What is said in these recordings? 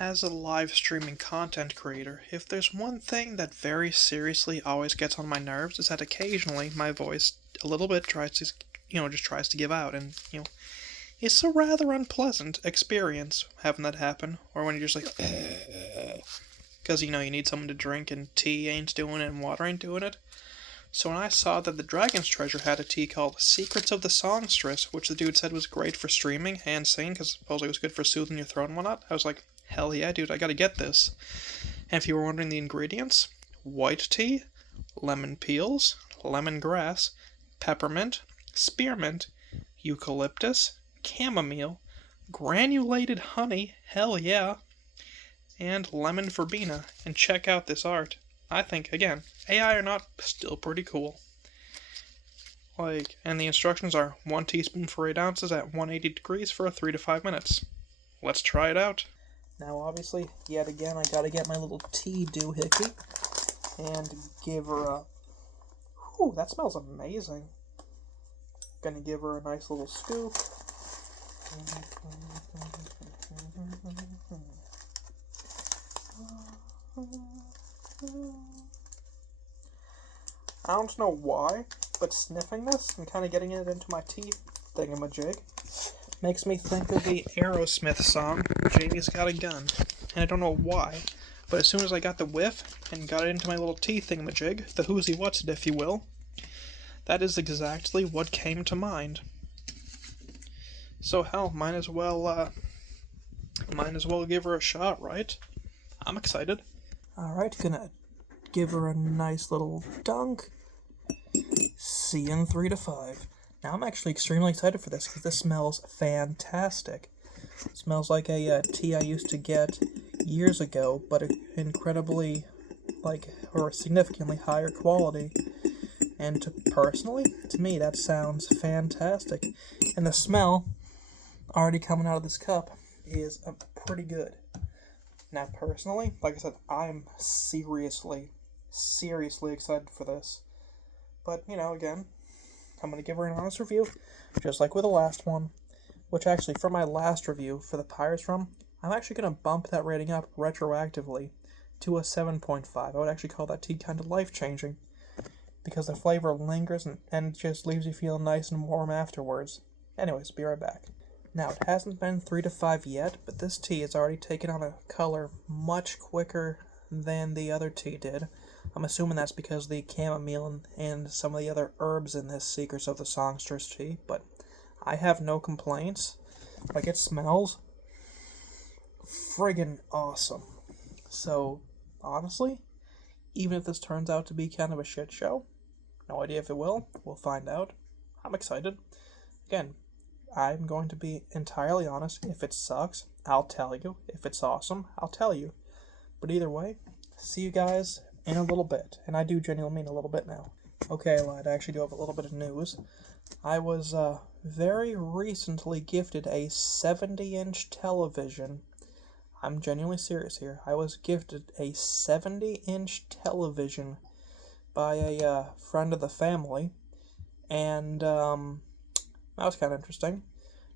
As a live streaming content creator, if there's one thing that very seriously always gets on my nerves is that occasionally my voice a little bit tries to, just tries to give out, and, it's a rather unpleasant experience having that happen, or when you're just like, because, you need something to drink and tea ain't doing it and water ain't doing it. So when I saw that the Dragon's Treasure had a tea called Secrets of the Songstress, which the dude said was great for streaming and singing, because supposedly it was good for soothing your throat and whatnot, I was like, hell yeah, dude, I gotta get this. And if you were wondering the ingredients, white tea, lemon peels, lemongrass, peppermint, spearmint, eucalyptus, chamomile, granulated honey, hell yeah, and lemon verbena. And check out this art. I think, again, AI or not, still pretty cool. And the instructions are 1 teaspoon for 8 ounces at 180 degrees for 3 to 5 minutes. Let's try it out. Now, obviously, yet again, I gotta get my little tea doohickey and give her a... Whew, that smells amazing. Gonna give her a nice little scoop. I don't know why, but sniffing this and kind of getting it into my teeth thingamajig makes me think of the Aerosmith song, Jamie's Got a Gun. And I don't know why, but as soon as I got the whiff and got it into my little teeth thingamajig, the who's he what's it if you will, that is exactly what came to mind. So hell, might as well give her a shot, right? I'm excited. Alright, gonna give her a nice little dunk. See you in 3 to 5. Now I'm actually extremely excited for this because this smells fantastic. It smells like a tea I used to get years ago, but incredibly, or significantly higher quality. And personally, to me, that sounds fantastic. And the smell already coming out of this cup is pretty good. Now, personally, like I said, I'm seriously excited for this. But, again, I'm going to give her an honest review, just like with the last one, which actually, for my last review for the Pirates Rum, I'm actually going to bump that rating up retroactively to a 7.5. I would actually call that tea kind of life-changing, because the flavor lingers and just leaves you feeling nice and warm afterwards. Anyways, be right back. Now, it hasn't been 3 to 5 yet, but this tea has already taken on a color much quicker than the other tea did. I'm assuming that's because of the chamomile and some of the other herbs in this Secrets of the Songstress tea, but I have no complaints. It smells friggin' awesome. So, honestly, even if this turns out to be kind of a shit show, no idea if it will, we'll find out. I'm excited. Again, I'm going to be entirely honest. If it sucks, I'll tell you. If it's awesome, I'll tell you. But either way, see you guys in a little bit. And I do genuinely mean a little bit now. Okay, lad, I actually do have a little bit of news. I was very recently gifted a 70-inch television. I'm genuinely serious here. I was gifted a 70-inch television by a friend of the family. And, that was kind of interesting.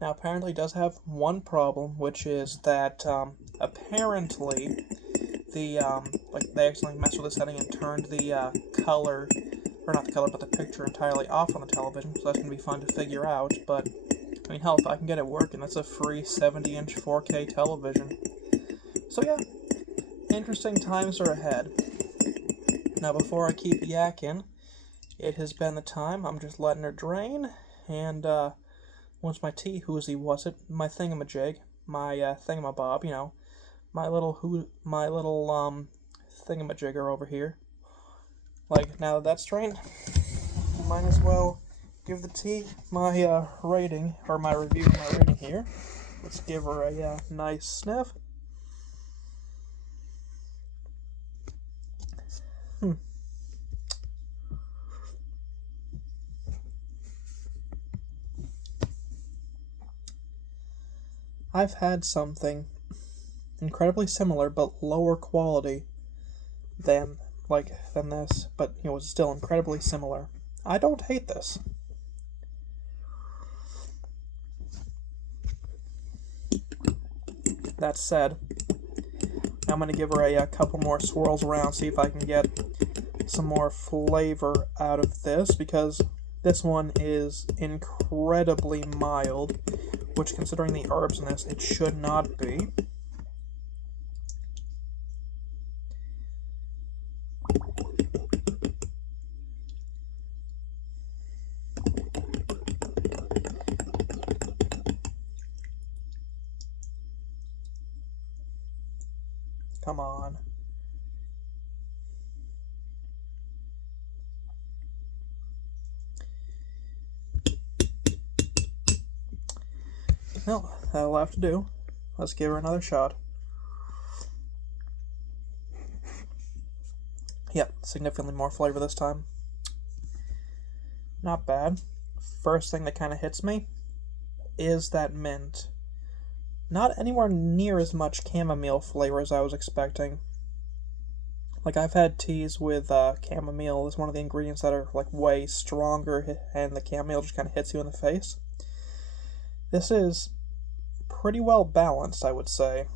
Now, apparently it does have one problem, which is that, apparently, they accidentally messed with the setting and turned the color, or not the color, but the picture entirely off on the television, so that's going to be fun to figure out, but, hell, if I can get it working, that's a free 70-inch 4K television. So yeah, interesting times are ahead. Now, before I keep yakking, it has been the time. I'm just letting her drain. And, once my tea, my thingamajig, my, thingamabob, my little thingamajigger over here. Now that that's drained, might as well give the tea my, rating, or my review of my rating here. Let's give her a, nice sniff. I've had something incredibly similar but lower quality than this, but it was still incredibly similar. I don't hate this. That said, I'm going to give her a couple more swirls around, see if I can get some more flavor out of this, because this one is incredibly mild, which, considering the herbs in this, it should not be. Come on. Well, that'll have to do. Let's give her another shot. Yep, significantly more flavor this time. Not bad. First thing that kind of hits me is that mint. Not anywhere near as much chamomile flavor as I was expecting. Like, I've had teas with chamomile as one of the ingredients that are like way stronger, and the chamomile just kind of hits you in the face. This is pretty well balanced, I would say.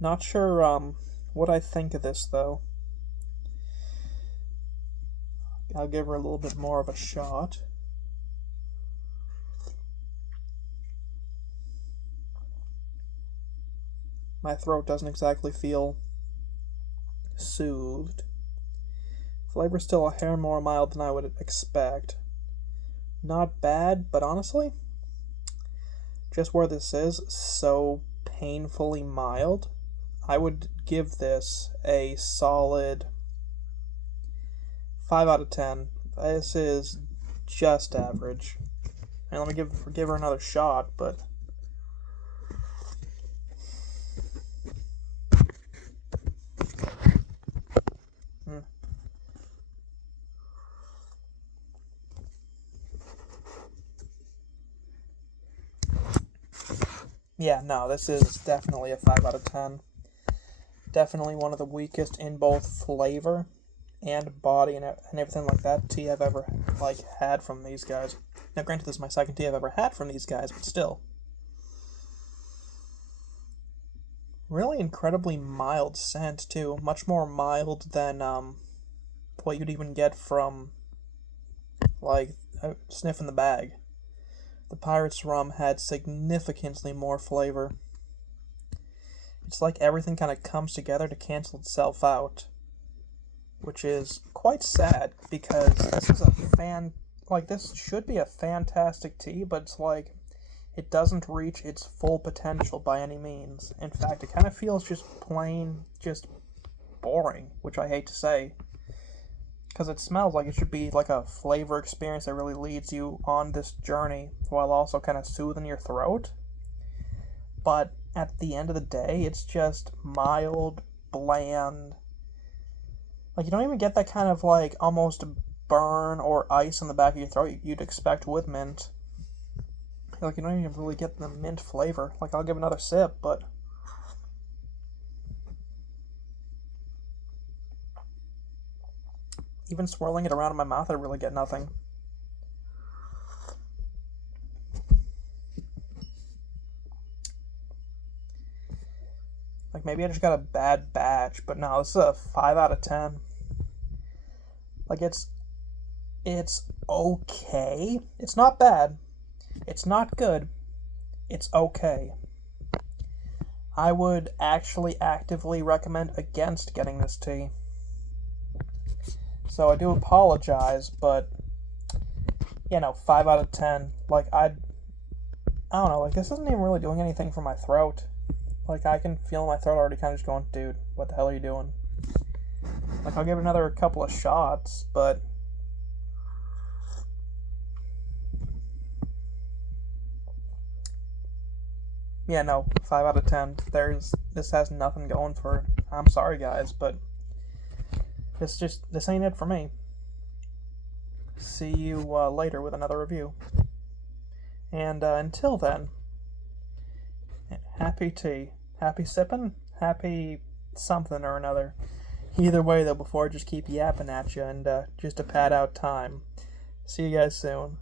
Not sure what I think of this, though. I'll give her a little bit more of a shot. My throat doesn't exactly feel soothed. Flavor's still a hair more mild than I would expect. Not bad, but honestly, just where this is so painfully mild, I would give this a solid 5 out of 10. This is just average. And let me give her another shot, but yeah, no, this is definitely a 5 out of 10. Definitely one of the weakest in both flavor and body and everything like that tea I've ever had from these guys. Now, granted, this is my second tea I've ever had from these guys, but still. Really incredibly mild scent, too. Much more mild than what you'd even get from, like, a sniff in the bag. The Pirate's rum had significantly more flavor. It's like everything kind of comes together to cancel itself out, which is quite sad, because this is this should be a fantastic tea, but it's like it doesn't reach its full potential by any means. In fact, it kind of feels just plain, just boring, which I hate to say, because it smells like it should be like a flavor experience that really leads you on this journey while also kind of soothing your throat. But at the end of the day, it's just mild, bland. Like, you don't even get that kind of like almost burn or ice in the back of your throat you'd expect with mint. Like, you don't even really get the mint flavor. Like, I'll give another sip, but even swirling it around in my mouth, I really get nothing. Like, maybe I just got a bad batch, but no, this is a 5 out of 10. Like, it's okay. It's not bad. It's not good. It's okay. I would actually actively recommend against getting this tea. So I do apologize, but 5 out of 10. Like, I don't know, like, this isn't even really doing anything for my throat. Like, I can feel my throat already kind of just going, dude, what the hell are you doing? Like, I'll give it another couple of shots, but yeah, no, 5 out of 10. This has nothing going for it. I'm sorry, guys, but this ain't it for me. See you later with another review. And until then, happy tea. Happy sipping. Happy something or another. Either way, though, before I just keep yapping at you and just to pad out time, See you guys soon.